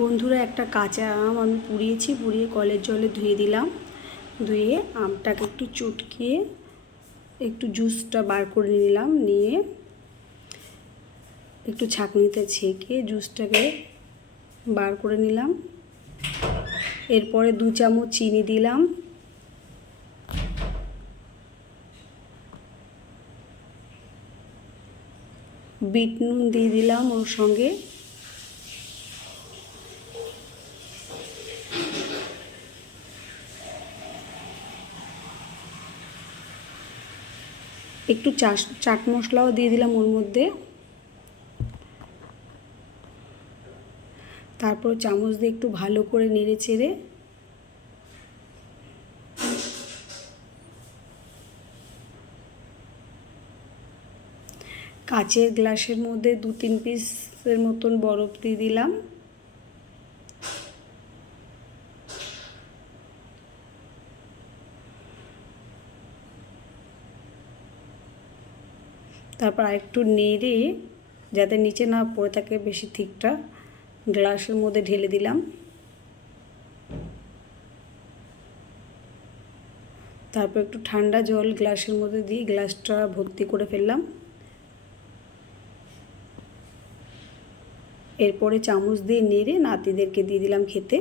বন্ধুরা, একটা কাঁচা আম আমি পুড়িয়ে কলের জলে ধুয়ে দিলাম। ধুয়ে আমটাকে একটু চটকিয়ে একটু জুসটা বার করে নিলাম। নিয়ে একটু ছাঁকনিতে ছেঁকে জুসটাকে বার করে নিলাম। এরপরে 2 চামচ চিনি দিলাম। বিট নুন দিয়ে দিলাম ওর সঙ্গে। একটু চাট মশলাও দিয়ে দিলাম ওর মধ্যে। তারপর চামচ দিয়ে একটু ভালো করে নেড়ে চেড়ে কাচের গ্লাসের মধ্যে 2-3 পিসের মতন বরফ দিয়ে দিলাম। তারপর আরেকটু নেড়ে, যাতে নিচে না পড়ে থাকে বেশি থিকটা, গ্লাসের মধ্যে ঢেলে দিলাম। তারপর একটু ঠান্ডা জল গ্লাসের মধ্যে দিয়ে গ্লাসটা ভর্তি করে ফেললাম। এরপরে চামচ দিয়ে নেড়ে নাতিদেরকে দিয়ে দিলাম খেতে।